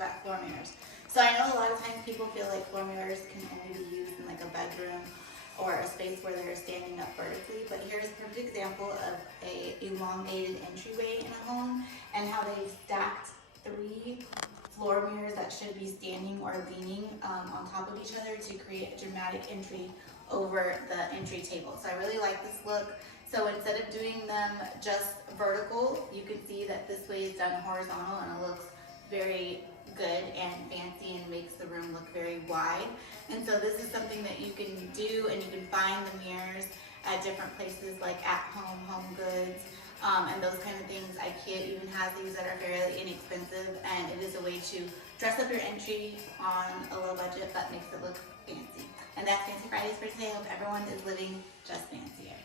about floor mirrors. So I know a lot of times people feel like floor mirrors can only be used in like a bedroom or a space where they're standing up vertically, but here's a perfect example of a elongated entryway in a home and how they've stacked 3 floor mirrors that should be standing or leaning on top of each other to create a dramatic entry over the entry table. So I really like this look. So instead of doing them just vertical, you can see that this way is done horizontal and it looks very good and fancy and makes the room look very wide. And so this is something that you can do, and you can find the mirrors at different places like At Home, Home Goods, and those kind of things. IKEA even has these that are fairly inexpensive, and it is a way to dress up your entry on a low budget but makes it look fancy. And that's Fancy Fridays for today. I hope everyone is living just fancier.